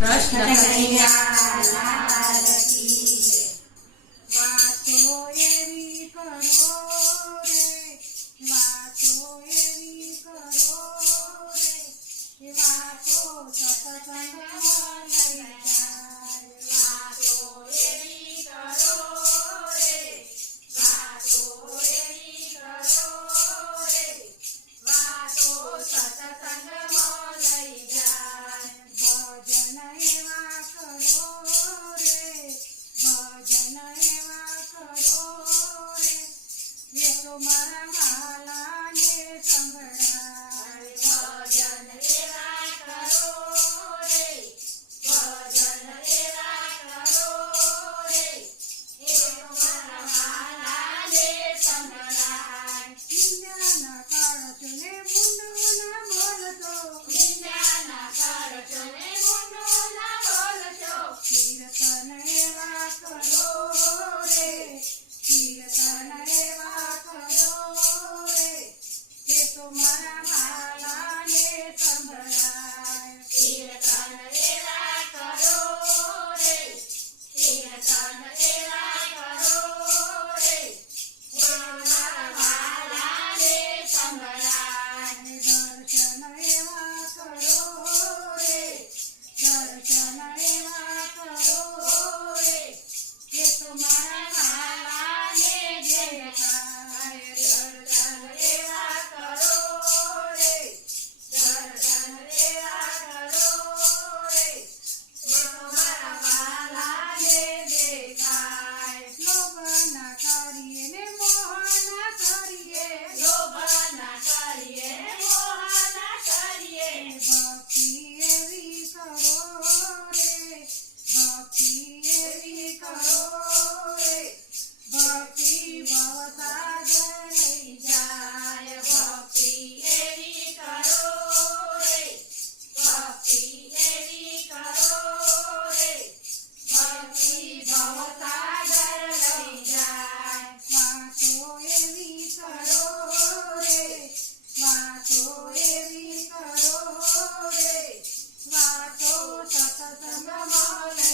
કૃષ્ણ કનૈયા લાલ કી જય। વાતો એવી કરો રે, વાતો એવી કરો રે, વાતો સત્સંગમાં લઈ જાય। વાતો એવી કરો રે, વાતો એવી કરો રે, વાતો સત્સંગમાં લઈ જાય। ભજન એવા કરો રે, ભજન એવા કરો રે, એ તો મારા વાલાને સંભળાય। ભજન એવા કરો રે, ભજન એવા કરો રે, એ તમારા વાલાને સંભળાય। નિંદ્યાના કાળજો ને મુંડું ના બોલતો, નિંદ્યાના કરજો ને મોઢું ના બોલજો। કીર્તન એવા કરો રે, કીર્તન એવા કરો રે, એ તો મારા વાલાને સંભળાય। કીર્તન એવા કરો રે, કીર્તન એવા કરો રે, એ મારા વાલાને સંભળાય। દર્શન એવા કરો રે, દર્શન એવા કરો રે, એ તો મારા વાલાને દેખાય। દર્શન એવા કરો રે, દર્શન એવા કરો રે, એ તમારા વાલાને દેખાય। લોભ ના કરીએ ને મોહ ના કરીએ, લોભ ના કરીએ ને મોહ ના કરીએ, ભક્તિ એવી કરો રે, ભક્તિ એવી કરો રે, ભક્તિ ભવસાગર લઈ જાય। ભક્તિ એવી કરો રે, ભક્તિ એવી કરો રે, ભક્તિ ભવસાગર લઈ જાય। વાતો એવી કરો રે, વાતો એવી કરો રે, વાતો સત્સંગમાં લઈ